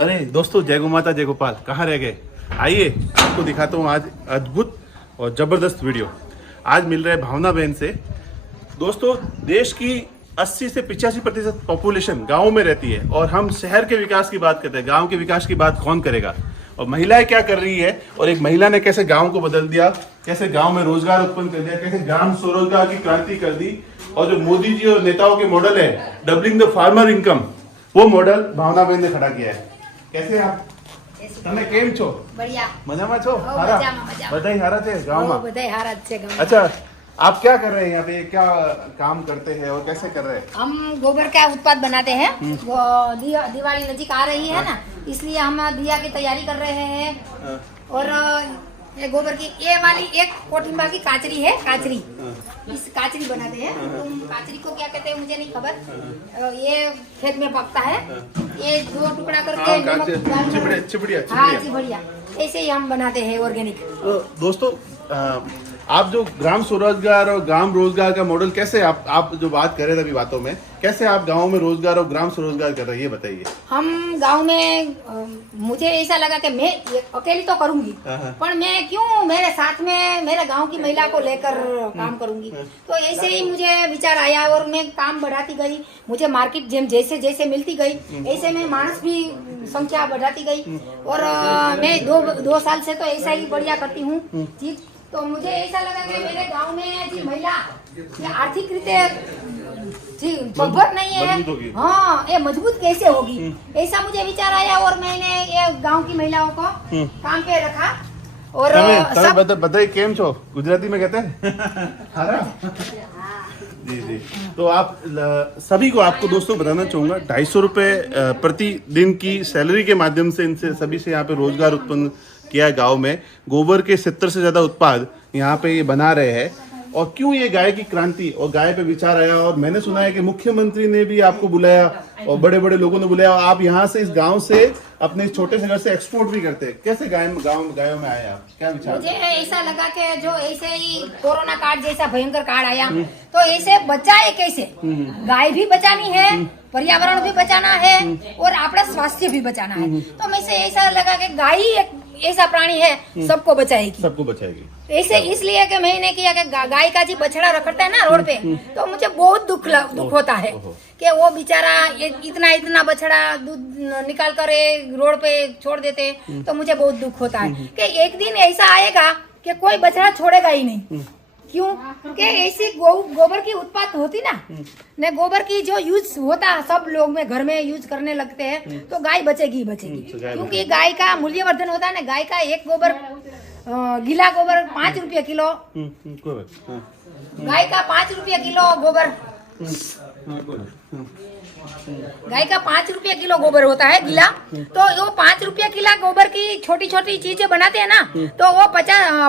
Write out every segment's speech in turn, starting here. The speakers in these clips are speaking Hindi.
अरे दोस्तों, जय गौ माता जय गोपाल, कहाँ रह गए? आइए आपको दिखाता हूँ आज अद्भुत और जबरदस्त वीडियो। आज मिल रहे भावना बहन से। दोस्तों, देश की 80 से 85% पॉपुलेशन गाँव में रहती है और हम शहर के विकास की बात करते हैं। गाँव के विकास की बात कौन करेगा? और महिलाएं क्या कर रही है, और एक महिला ने कैसे गाँव को बदल दिया, कैसे गाँव में रोजगार उत्पन्न कर दिया, कैसे ग्राम स्वरोजगार की क्रांति कर दी। और जो मोदी जी और नेताओं के मॉडल है डबलिंग द फार्मर इनकम, वो मॉडल भावना बहन ने खड़ा किया है। कैसे आप? તમે કેમ છો? बढ़िया। મજામાં છો? हारा બધાય હારા છે ગામમાં? बधाई हारा છે गाँव। अच्छा, आप क्या कर रहे हैं यहाँ पे? क्या काम करते हैं और कैसे कर रहे हैं? हम गोबर का उत्पाद बनाते हैं। वो दिवाली नजीक आ रही है ना, इसलिए हम दिया की तैयारी कर रहे हैं। और ये गोबर की ये वाली एक कोटिम्बा की काचरी है, काचरी, इस काचरी बनाते हैं। तुम काचरी को क्या कहते हैं मुझे नहीं खबर। ये खेत में पकता है, ये 2 टुकड़ा करके चिबड़िया, ऐसे ही हम बनाते हैं ऑर्गेनिक। तो दोस्तों, आप जो ग्राम स्वरोजगार और ग्राम रोजगार का मॉडल कैसे आप जो बात कर रहे थे अभी बातों में, कैसे आप गांव में रोजगार और ग्राम स्वरोजगार कर रहे हैं, ये बताइए। हम गांव में मुझे ऐसा लगा कि मैं अकेली तो करूंगी, पर मैं क्यों मेरे साथ में मेरे गांव की महिला को लेकर काम करूंगी। तो ऐसे ही मुझे विचार आया और मैं काम बढ़ाती गई। मुझे मार्केट जैसे जैसे मिलती गई, ऐसे में मानस भी संख्या बढ़ाती गई। और मैं 2 साल से तो ऐसा ही बढ़िया करती हूँ चीज। तो मुझे ऐसा लगा कि मेरे गांव में जी महिला ये आर्थिक रीते जी सभ्य नहीं है, हाँ, ये मजबूत कैसे होगी, ऐसा मुझे विचार आया। और मैंने ये गांव की महिलाओं को काम पे रखा। और सब बताइए केम छो, गुजराती में कहते हैं। जी जी। तो आप सभी को, आपको दोस्तों बताना चाहूंगा, 250 रुपए प्रतिदिन की सैलरी के माध्यम से इनसे सभी से यहाँ पे रोजगार उत्पन्न किया है। गांव में गोबर के 70 से ज्यादा उत्पाद यहाँ पे ये बना रहे हैं। और क्यों ये गाय की क्रांति और गाय पे विचार आया, और मैंने सुना है कि मुख्यमंत्री ने भी आपको बुलाया और बड़े बड़े लोगों ने बुलाया। आप यहाँ से इस गांव से अपने छोटे से घर से एक्सपोर्ट भी करते हैं। कैसे गायों में आए आप? क्या विचार? मुझे ऐसा लगा कि जो ऐसे ही कोरोना काल जैसा भयंकर काल आया, तो ऐसे बचाए कैसे, गाय भी बचानी है, पर्यावरण भी बचाना है और अपना स्वास्थ्य भी बचाना है। तो मुझे ऐसा लगा कि गाय एक ऐसा प्राणी है सबको बचाएगी। ऐसे इसलिए कि मैंने किया कि गाय का जी बछड़ा रखता है ना रोड पे, तो मुझे बहुत दुख होता है कि वो बेचारा इतना बछड़ा दूध निकाल कर रोड पे छोड़ देते। तो मुझे बहुत दुख होता है कि एक दिन ऐसा आएगा कि कोई बछड़ा छोड़ेगा ही नहीं। क्यों कि ऐसी गोबर की उत्पाद होती ना, ने गोबर की जो यूज होता सब लोग में घर में यूज करने लगते हैं, तो गाय बचेगी क्योंकि गाय का मूल्यवर्धन होता है ना। गाय का एक गोबर गीला गोबर 5 रुपये किलो, गाय का 5 रुपये किलो गोबर, गाय का 5 रुपये किलो गोबर होता है गीला। तो वो 5 रुपये किलो गोबर की छोटी छोटी चीजें बनाते हैं ना, तो वो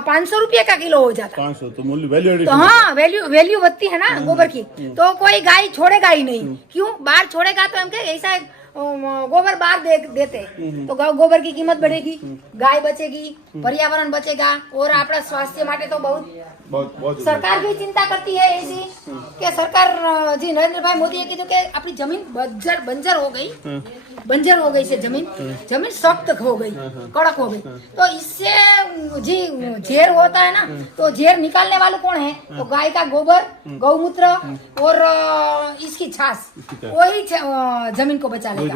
500 रुपये का किलो हो जाता है। 500 तो मूल्य तो हाँ, वैल्यू बढ़ती है ना गोबर की। तो कोई गाय छोड़ेगा ही नहीं। क्यों? बाहर छोड़ेगा तो हम ऐसा गोबर बाहर देते, तो गोबर की कीमत बढ़ेगी, गाय बचेगी, पर्यावरण बचेगा और अपना स्वास्थ्य माटे तो बहुत सरकार भी चिंता करती है ऐसी कि सरकार जी नरेंद्र भाई मोदी कीधु कि अपनी जमीन बंजर हो गई से जमीन सख्त हो गई, कड़क हो गई। तो इससे जी झेर होता है ना, तो झेर निकालने वाले कौन है? तो गाय का गोबर, गौमूत्र और इसकी छाछ, वही जमीन को बचा लेगा।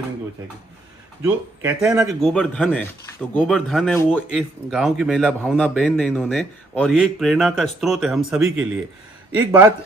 जो कहते हैं ना कि गोबर धन है, तो गोबर धन है वो एक गांव की महिला भावना बहन ने इन्होंने, और ये एक प्रेरणा का स्रोत है हम सभी के लिए। एक बात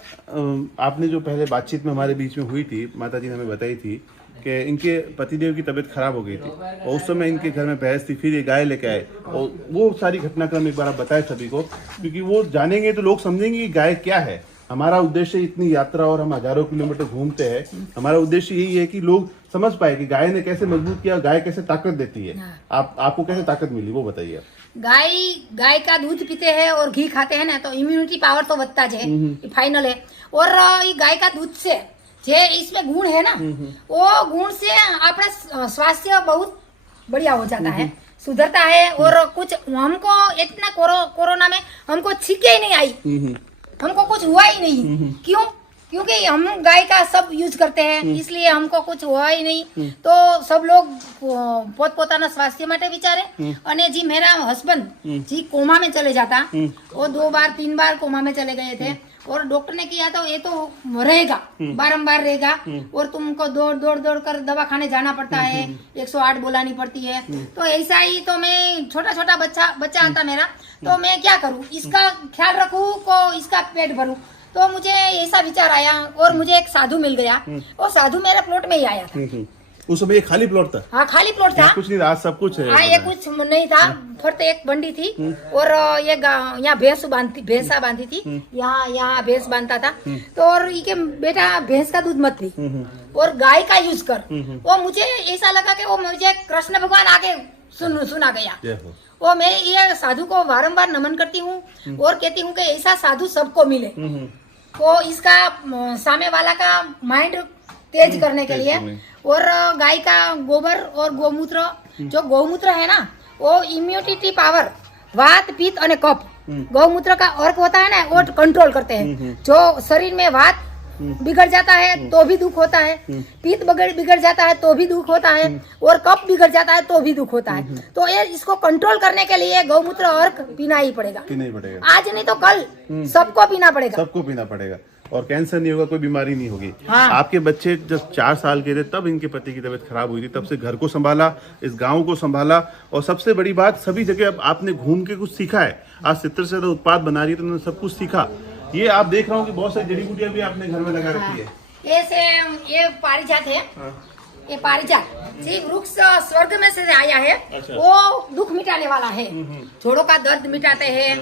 आपने जो पहले बातचीत में हमारे बीच में हुई थी, माता जी ने हमें बताई थी कि इनके पतिदेव की तबीयत खराब हो गई थी और उस समय इनके घर में भैंस थी, फिर ये गाय लेके आए। और वो सारी घटनाक्रम एक बार आप बताए सभी को, क्योंकि वो जानेंगे तो लोग समझेंगे कि गाय क्या है। हमारा उद्देश्य इतनी यात्रा और हम हजारों किलोमीटर घूमते हैं, हमारा उद्देश्य यही है कि लोग समझ पाए कि गाय ने कैसे मजबूत किया, गाय कैसे ताकत देती है। आपको कैसे ताकत मिली वो बताइए। गाय का दूध पीते हैं और घी खाते हैं ना, तो इम्यूनिटी पावर तो बढ़ता है, फाइनल है। और ये गाय का दूध से जे इसमें गुण है ना, वो गुण से अपना स्वास्थ्य बहुत बढ़िया हो जाता है, सुधरता है। और कुछ हमको इतना कोरोना में हमको छींके ही नहीं आई, हमको कुछ हुआ ही नहीं। क्यों क्योंकि हम गाय का सब यूज करते हैं इसलिए हमको कुछ हुआ ही नहीं। तो सब लोग પોતપોતાના સ્વાસ્થ્ય માટે વિચારે। અને जी मेरा हस्बैंड जी कोमा में चले जाता, वो 2 बार 3 बार कोमा में चले गए थे और डॉक्टर ने किया तो ये तो रहेगा, बारंबार रहेगा और तुमको दौड़ दौड़ दौड़ कर दवाखाने जाना पड़ता है, 108 बुलानी पड़ती है। तो ऐसा ही तो मैं छोटा छोटा बच्चा आता मेरा, तो मैं क्या करूँ, इसका ख्याल रखूँ को इसका पेट भरूँ। तो मुझे ऐसा विचार आया और मुझे एक साधु मिल गया। वो साधु मेरे प्लॉट में ही आया था। उस समय एक खाली प्लॉट था? हाँ खाली प्लॉट था, कुछ नहीं, आज सब कुछ है। हाँ ये कुछ नहीं था, फर्स्ट एक बंडी थी और ये यहाँ भैंसा बांधी थी, यहाँ भैंस बांधता था। तो और ये बेटा भैंस का दूध मत पी और गाय का यूज कर। वो मुझे ऐसा लगा कि वो मुझे कृष्ण भगवान आके सुना गया। वो मैं ये साधु को बारंबार नमन करती हूँ और कहती हूँ कि ऐसा साधु सबको मिले। तो इसका सामने वाला का माइंड तेज करने के लिए। और गाय का गोबर और गौमूत्र, जो गौमूत्र है ना वो इम्यूनिटी पावर, वात पित्त और कफ, गौमूत्र का अर्क होता है ना वो कंट्रोल करते हैं। जो शरीर में वात बिगड़ जाता है तो भी दुख होता है, पित्त बिगड़ जाता है तो भी दुख होता है और कफ बिगड़ जाता है तो भी दुख होता है। तो ये इसको कंट्रोल करने के लिए गौमूत्र अर्क पीना ही पड़ेगा, आज नहीं तो कल सबको पीना पड़ेगा, सबको पीना पड़ेगा। और कैंसर नहीं होगा, कोई बीमारी नहीं होगी। हाँ। आपके बच्चे जब 4 साल के थे तब इनके पति की तबीयत खराब हुई थी, तब से घर को संभाला, इस गांव को संभाला और सबसे बड़ी बात सभी जगह अब आपने घूम के कुछ सीखा है। आज 70 से ज्यादा उत्पाद बना रही है तो उन्होंने सब कुछ सीखा। ये आप देख रहा हूँ कि बहुत सारी जड़ी बूटियां भी आपने घर में लगा रखी है। ये पारिजात है, ये पारिजात जी वृक्ष स्वर्ग में से आया है। अच्छा। वो दुख मिटाने वाला है, जोड़ों का दर्द मिटाते हैं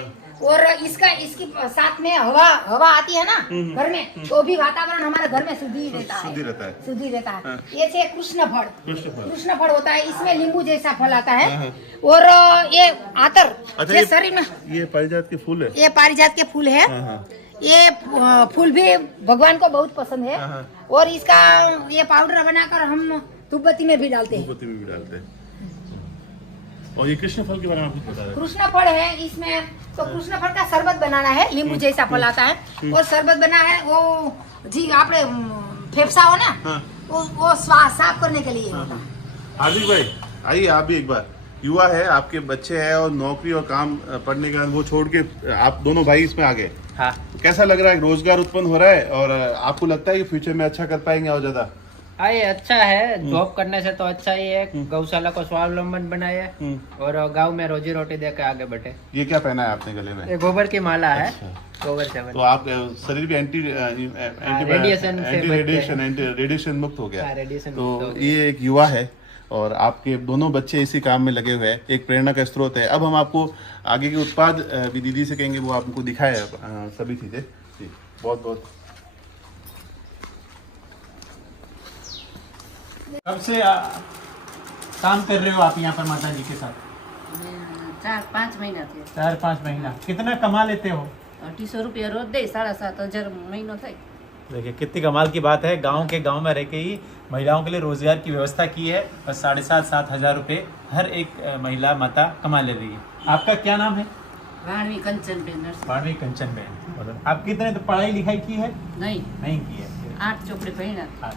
और इसकी साथ में हवा आती है ना घर में, तो भी वातावरण हमारे घर में शुद्धि रहता है। हाँ। ये है कृष्ण फल होता है, इसमें नींबू जैसा फल आता है। और ये आतर, अच्छा, ये शरीर में, ये पारिजात के फूल है, ये पारिजात के फूल है। ये फूल भी भगवान को बहुत पसंद है और इसका ये पाउडर बनाकर हम धूपबत्ती में भी डालते हैं। और ये कृष्ण फल के बारे में आपको पता है? कृष्ण फल है इसमें, तो कृष्ण फल का शरबत बनाना है, नींबू जैसा फल आता है और शरबत बना है वो जी आपने फेफसा हो ना। हाँ। वो साफ करने के लिए होता है। हार्दिक भाई आइए, आप भी एक बार, युवा है, आपके बच्चे हैं और नौकरी और काम पढ़ने के बाद वो छोड़ के आप दोनों भाई इसमें आ गए। हाँ। कैसा लग रहा है, रोजगार उत्पन्न हो रहा है और आपको लगता है कि फ्यूचर में अच्छा कर पाएंगे और ज्यादा? हाँ ये अच्छा है, जॉब करने से तो अच्छा ही है। गौशाला को स्वावलंबन बनाए और गांव में रोजी रोटी देकर आगे बढ़े। ये क्या पहना है आपने गले में? ये गोबर की माला है। अच्छा। गोबर से तो आप शरीर भी रेडिएशन मुक्त हो गया। तो ये एक युवा है और आपके दोनों बच्चे इसी काम में लगे हुए हैं, एक प्रेरणा का स्रोत है। अब हम आपको आगे के उत्पाद भी दीदी से कहेंगे, वो आपको दिखाए सभी चीजें। जी बहुत बहुत। कब से काम कर रहे हो आप यहाँ पर माता जी के साथ? 4-5 महीना थे। 4-5 महीना। कितना कमा लेते हो? 250 रुपया रोज दे, 7,500 महीना था। देखिए कितनी कमाल की बात है, गांव में रह के ही महिलाओं के लिए रोजगार की व्यवस्था की है और 7,500-7 हजार रुपये हर एक महिला माता कमा ले रही है। आपका क्या नाम है? वाणवी कंचन बेन। वाणवी कंचन बेन। आप कितने तो पढ़ाई लिखाई की है? नहीं की है। 8 चोपड़े पहना।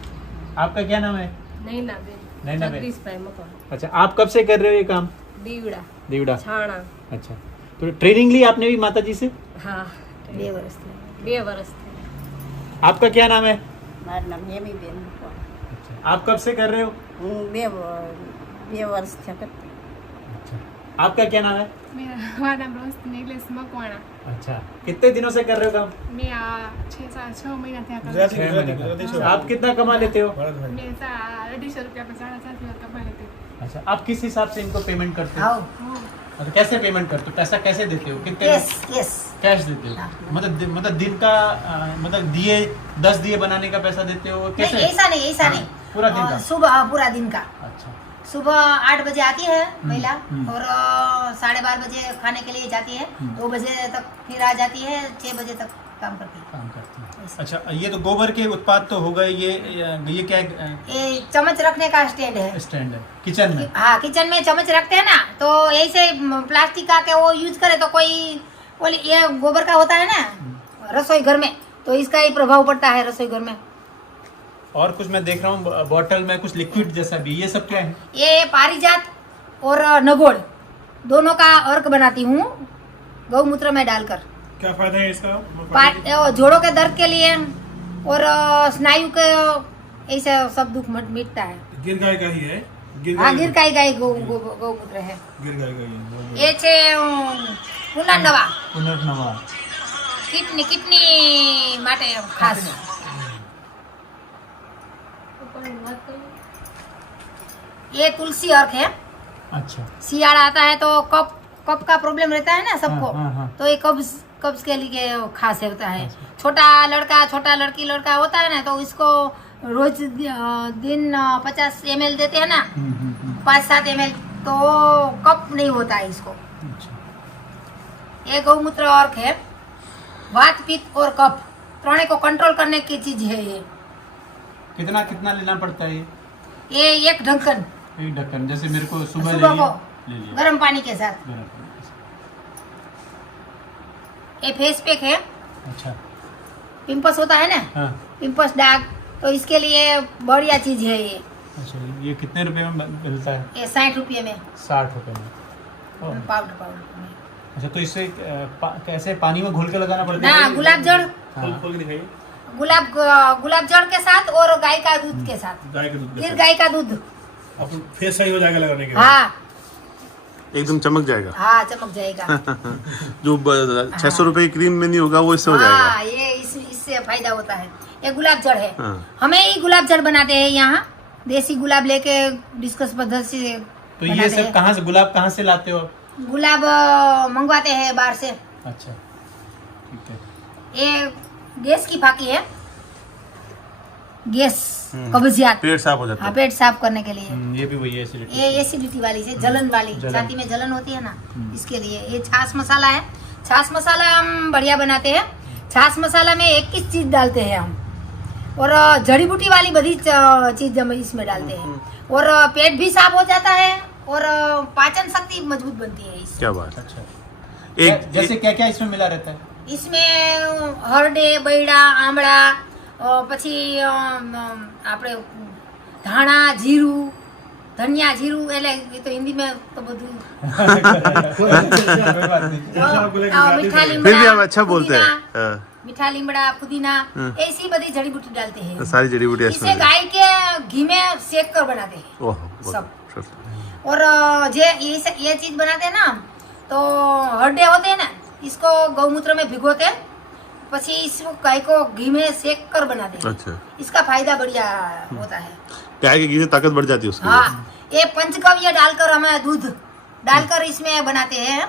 आपका क्या नाम है? नैना बेन। अच्छा, आप कब से कर रहे हो ये काम? दीवड़ा छाना। अच्छा, तो ट्रेनिंग ली आपने भी माता जी से? हाँ 2 वर्ष थे। आपका क्या नाम है? मारा नाम नेमी बेन। अच्छा, आप कब से कर रहे हो? 2 वर्ष थे। अच्छा, आपका क्या नाम है? मेरा नाम रोशनी इंग्लिश मकवाना। अच्छा, कितने दिनों से कर रहे हो काम? मैं 6 महीना थे कर रही हूँ। आप कितना कमा लेते हो? मैं 250 रुपया पे 7,500 कमा लेती हूँ। अच्छा, आप किस हिसाब से इनको पेमेंट करते हो? अच्छा, कैसे पेमेंट करते हो? पैसा कैसे देते हो? कितने? कैश देते हो? मतलब दिन का मतलब 10 दिए बनाने का पैसा देते हो? कैसे? ऐसा नहीं पूरा दिन का? सुबह पूरा दिन का। अच्छा, सुबह 8 बजे आती है महिला और 12:30 बजे खाने के लिए जाती है, 2 बजे तक फिर आ जाती है, 6 बजे तक काम करती है। अच्छा, ये तो गोबर के उत्पाद तो हो गए। ये क्या है? ये चम्मच रखने का स्टैंड है। स्टैंड है किचन में? हाँ किचन में चम्मच रखते हैं ना, तो ऐसे प्लास्टिक का के वो यूज करे तो कोई ये गोबर का होता है ना रसोई घर में, तो इसका ही प्रभाव पड़ता है रसोई घर में। और कुछ मैं देख रहा हूँ बॉटल में कुछ लिक्विड जैसा भी, ये सब क्या है? ये पारिजात और नगोड़ दोनों का अर्क बनाती हूँ गौमूत्र में डालकर। क्या फायदा है इसका? जोड़ों के दर्द के लिए और स्नायु के ऐसे सब दुख मिटता है। गिर गाय का ही है? हाँ, गिर गाय गौमूत्र है। गिर गाय का ही ये छे पुनर्नवा पुनर्नवा किडनी માટે ખાસ। ये तुलसी अर्क है। अच्छा। सियाड़ा आता है तो कफ का प्रॉब्लम रहता है ना सबको, हाँ। तो ये कब्ज के लिए खास होता है। छोटा लड़की लड़का होता है ना, तो इसको रोज दिन 50 ml देते हैं ना, 5-7 ml, तो कफ नहीं होता है इसको। ये गौमूत्र अर्क है। वात पित्त और कफ त्रोणे को कंट्रोल करने की चीज है ये। कितना लेना पड़ता है ये एक ढक्कन एक ढक्कन, जैसे मेरे को सुबह सुबह को ले लिया गर्म पानी के साथ। गरम पानी से। ये फेस पैक है। अच्छा। पिंपल्स होता है ना, हाँ। पिंपल्स दाग, तो इसके लिए बढ़िया चीज है ये। अच्छा, ये कितने रुपए में मिलता है? ये 60 रुपये में 60 रुपए में। ओह। पाउडर में। अच्छा, तो इससे कैसे पानी में घोल के लगाना पड़ता ना, है? गुलाब जड़, खोल के दिखाइए। गुलाब जड़ के साथ और गाय का दूध के साथ। गाय के दूध के गिर साथ। गाय का दूध। अब फेस सही हो जाएगा लगाने के बाद। हाँ एकदम चमक जाएगा। हाँ, चमक जाएगा। जो 600 रुपए की क्रीम में नहीं होगा वो इससे हो जाएगा। हाँ, ये इससे फायदा होता है। ये गुलाब जड़ है। हाँ। हमें ही गुलाब जड़ बनाते हैं यहाँ, देसी गुलाब लेके डिस्कस पद्धति से तो ये बनाते सब हैं। कहाँ से, गुलाब कहाँ से लाते हो? गुलाब मंगवाते हैं बाहर से। अच्छा, ठीक है। ये गैस की फाकी है। गैस, कब्जियत, पेट साफ हो जाता हाँ, है। पेट साफ करने के लिए। ये भी वही है एसिडिटी। ये एसिडिटी वाली से, जलन वाली, जलन। छाती में जलन होती है ना, इसके लिए। ये छाछ मसाला है। छाछ मसाला हम बढ़िया बनाते हैं। छाछ मसाला में 21 चीज डालते हैं हम, और जड़ी बूटी वाली बड़ी चीज हम इसमें डालते हैं, और पेट भी साफ हो जाता है, और पाचन शक्ति मजबूत बनती है इससे। क्या बात है। अच्छा, जैसे क्या क्या इसमें मिला रहता है? इसमें हरडे, बैड़ा, आमळा, પછી આપણે ધાણા, જીરું, ધનિયા, જીરું, એટલે એ તો હિન્દી में तो બધું मीठा फिर भी लीमड़ा, हम अच्छा बोलते हैं। पुदीना, हाँ, मीठा लीमड़ा, पुदीना, ऐसी बड़ी जड़ी बूटी डालते हैं। सारी जड़ी बूटियाँ इसे इसमें गाय के घी में सेक कर बनाते हैं। ओह, सब। बहुत। और ये चीज बनाते हैं ना, तो हरडे होते हैं ना, इसको गौमूत्र में भिगोते हैं, પછી इसको गाय को घी में सेक कर बनाते हैं। अच्छा, इसका फायदा बढ़िया होता है। गाय के घी से ताकत बढ़ जाती है उसकी। हाँ, ये पंचगव्य डालकर हमें दूध डालकर इसमें बनाते हैं।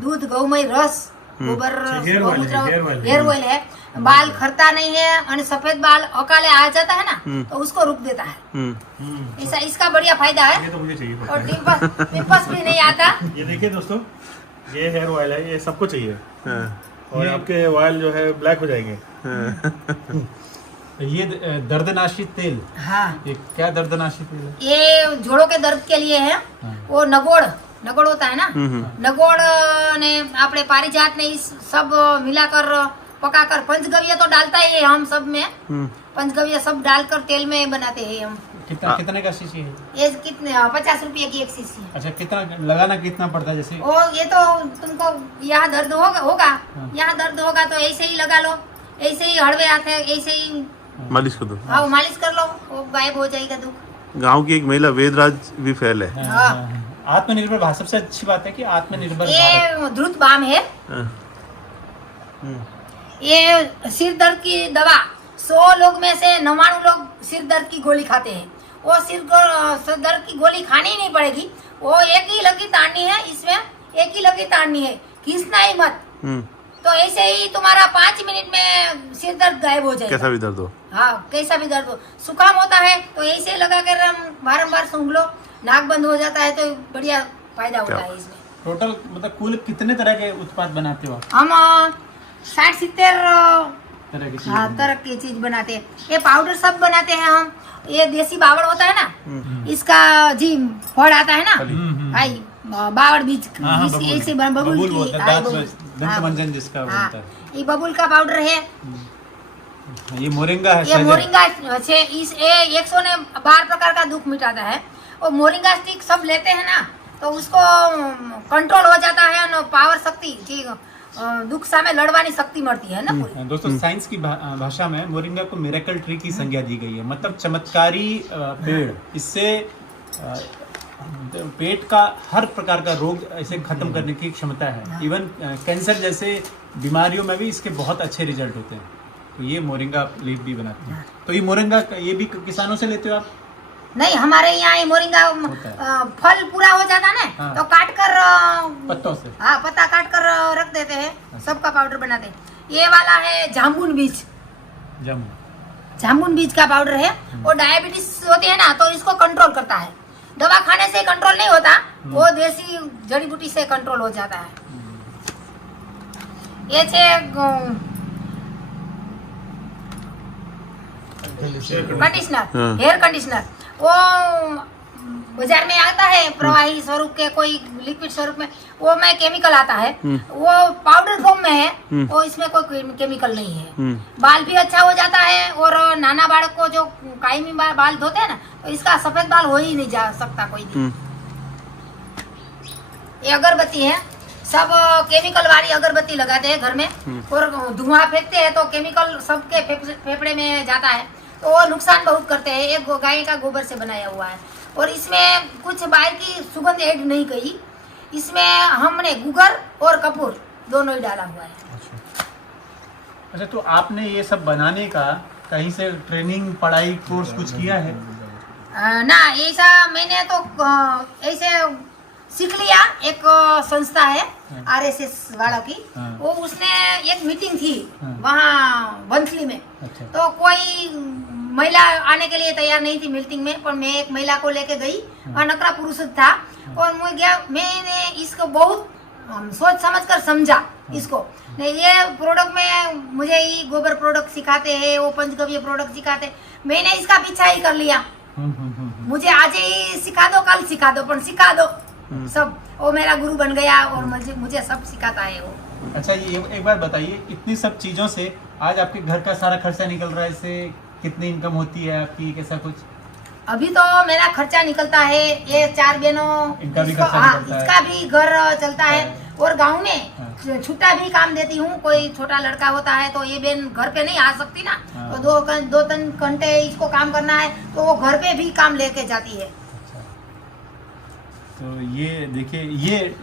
दूध, गौमय रस, गोबर, हेयर ऑयल है, हेयर ऑयल है। बाल खरता नहीं है, और सफेद बाल अकाले आ जाता है ना, तो उसको रोक देता है। ऐसा इसका बढ़िया फायदा है। ये तो मुझे चाहिए। और पिंपल्स भी नहीं आता। ये देखिए दोस्तों, ये हेयर ऑयल है, ये सबको चाहिए। हाँ, और आपके वाल जो है ब्लैक हो जाएंगे। ये दर्दनाशी तेल, हाँ, ये क्या दर्दनाशी तेल है? ये जोड़ों के दर्द के लिए है। वो नगोड़ होता है ना, नगोड़ ने आपने पारिजात ने इस सब मिलाकर पकाकर, पंचगव्य तो डालता ही है हम सब में, पंचगव्य सब डालकर तेल में बनाते हैं हम। कितने का शीशी है? ये कितने 50 रुपये की एक शीशी है। अच्छा, कितना लगाना कितना पड़ता है? जैसे ओ, ये तो तुमको यहाँ दर्द होगा, यहाँ दर्द होगा तो ऐसे ही लगा लो, ऐसे ही हड़वे हाथ है, ऐसे ही मालिश कर दो। हाँ, मालिश कर लो, वो गायब हो जाएगा दुख। गांव की एक महिला वेदराज भी फैल है। हाँ। आत्मनिर्भर भारत, सबसे अच्छी बात है कि आत्मनिर्भर भारत। ये द्रुत बाम है। हाँ, ये सिर दर्द की दवा, 100 लोग में से 99 लोग सिर दर्द की गोली खाते हैं। वो सिर दर्द की गोली खानी ही नहीं पड़ेगी, वो एक ही लगी ताड़नी है, इसमें एक ही लगी ताड़नी है, खींचना ही मत। तो ऐसे ही तुम्हारा 5 मिनट में सिर दर्द गायब हो जाएगा। कैसा भी दर्द हो। हाँ, कैसा भी दर्द हो। जुकाम होता है तो ऐसे लगा कर हम बारम्बार सूंघ लो, नाक बंद हो जाता है, तो बढ़िया फायदा होता है इसमें। टोटल मतलब कुल कितने तरह के उत्पाद बनाते हो? हम 60-70 तरह की चीजें? हाँ, तरह की चीज बनाते हैं। ये पाउडर सब बनाते हैं हम। ये देसी बावड़ होता है ना, इसका जी फल आता है ना, भाई बावड़ बीज, ऐसे बबूल की, दंत मंजन जिसका बनता है। ये बबूल का पाउडर है। ये मोरिंगा है ये सहजन। मोरिंगा છે इस 112 प्रकार का दुख मिटाता है। और मोरिंगा स्टिक सब लेते हैं ना तो उसको कंट्रोल हो जाता है और पावर शक्ति जी दुख सामे लड़वानी शक्ति મળતી है ना पूरी। दोस्तों साइंस की भाषा में मोरिंगा को मिरेकल ट्री की संज्ञा दी गई है, मतलब चमत्कारी पेड़। इससे पेट का हर प्रकार का रोग ऐसे खत्म करने की क्षमता है। इवन कैंसर जैसे बीमारियों में भी इसके बहुत अच्छे रिजल्ट होते हैं। तो ये मोरिंगा लीफ भी बनाते हैं। तो ये मोरिंगा ये भी किसानों से लेते हो आप? नहीं, हमारे यहाँ ये मोरिंगा फल पूरा हो जाता ना हाँ। तो काट कर पत्तों से? हाँ, पत्ता काट कर रख देते हैं, सबका पाउडर बनाते हैं। ये वाला है जामुन बीज, जामुन बीज का पाउडर है। वो डायबिटीज होती है ना तो इसको कंट्रोल करता है। दवा खाने से कंट्रोल नहीं होता, वो देसी जड़ी बूटी से कंट्रोल हो जाता है। ये છે कंडीशनर, हेयर कंडीशनर। वो बाजार में आता है प्रवाही स्वरूप के, कोई लिक्विड स्वरूप में, वो में केमिकल आता है। वो पाउडर फॉर्म में है, वो इसमें कोई केमिकल नहीं है। बाल भी अच्छा हो जाता है। और नाना बालक को जो कायमी बाल धोते हैं ना तो इसका सफेद बाल हो ही नहीं जा सकता कोई दिन। ये अगरबत्ती है, सब केमिकल वाली अगरबत्ती लगाते हैं घर में और धुआं फेंकते हैं तो केमिकल सबके फेफड़े में जाता है तो वो नुकसान बहुत करते हैं। एक गाय का गोबर से बनाया हुआ है और इसमें कुछ बाहर की सुगंध ऐड नहीं की। इसमें हमने गुगर और कपूर दोनों ही डाला हुआ है। अच्छा, तो आपने ये सब बनाने का कहीं से ट्रेनिंग पढ़ाई कोर्स कुछ किया है? ना, ऐसा मैंने तो ऐसे सीख लिया। एक संस्था है RSS वालों की, वो उसने एक मीटिंग थी वहाँ बंसली में। अच्छा। तो कोई महिला आने के लिए तैयार नहीं थी मीटिंग में, पर मैं एक महिला को लेके गई। वहाँ नकरा पुरुष था और मैं गया, मैंने इसको बहुत सोच समझ कर समझा इसको। ये प्रोडक्ट में मुझे ये गोबर प्रोडक्ट सिखाते हैं, वो पंचगव्य प्रोडक्ट सिखाते, मैंने इसका पीछा ही कर लिया। मुझे आज ही सिखा दो, कल सिखा दो, पर सिखा दो सब। वो मेरा गुरु बन गया और मुझे सब सिखाता है वो। अच्छा, ये एक बार बताइए, इतनी सब चीजों से आज आपके घर का सारा खर्चा निकल रहा है, इससे कितनी इनकम होती है आपकी, कैसा कुछ? अभी तो मेरा खर्चा निकलता है, ये 4 बहनों इनका भी इसको- खर्चा हाँ, निकलता है। इसका भी घर चलता है। और गांव में छुट्टा भी काम देती हूँ। कोई छोटा लड़का होता है तो ये बहन घर पे नहीं आ सकती ना, तो 2-3 घंटे इसको काम करना है तो वो घर पे भी काम लेके जाती है। तो ये देखिए,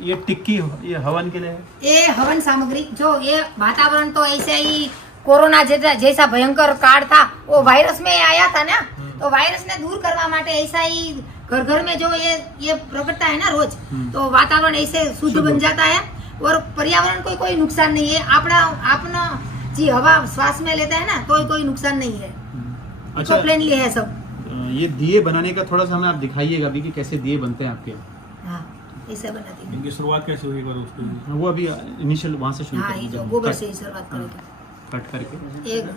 ये टिक्की ये हवन के लिए है। ये हवन सामग्री, जो ये वातावरण तो ऐसे ही कोरोना जैसा भयंकर काल था, वो वायरस में आया था ना, तो वायरस ने दूर करवा माटे ऐसा ही घर घर में जो ये प्रकटता है ना रोज, तो वातावरण ऐसे शुद्ध बन जाता है और पर्यावरण को कोई नुकसान नहीं है। अपना जी हवा श्वास में लेता है ना तो कोई नुकसान नहीं है। अच्छा, इको फ्रेंडली है सब। ये दिए बनाने का थोड़ा सा हमें आप दिखाइएगा अभी कि कैसे दिए बनते हैं आपके। हाँ, ऐसे बनाती हूँ। इनकी शुरुआत कैसे हुई करो उसकी? वो अभी इनिशियल वहाँ से शुरू हाँ, ये करेंगे, जो गोबर से ही शुरुआत करेंगे। कट करके। एक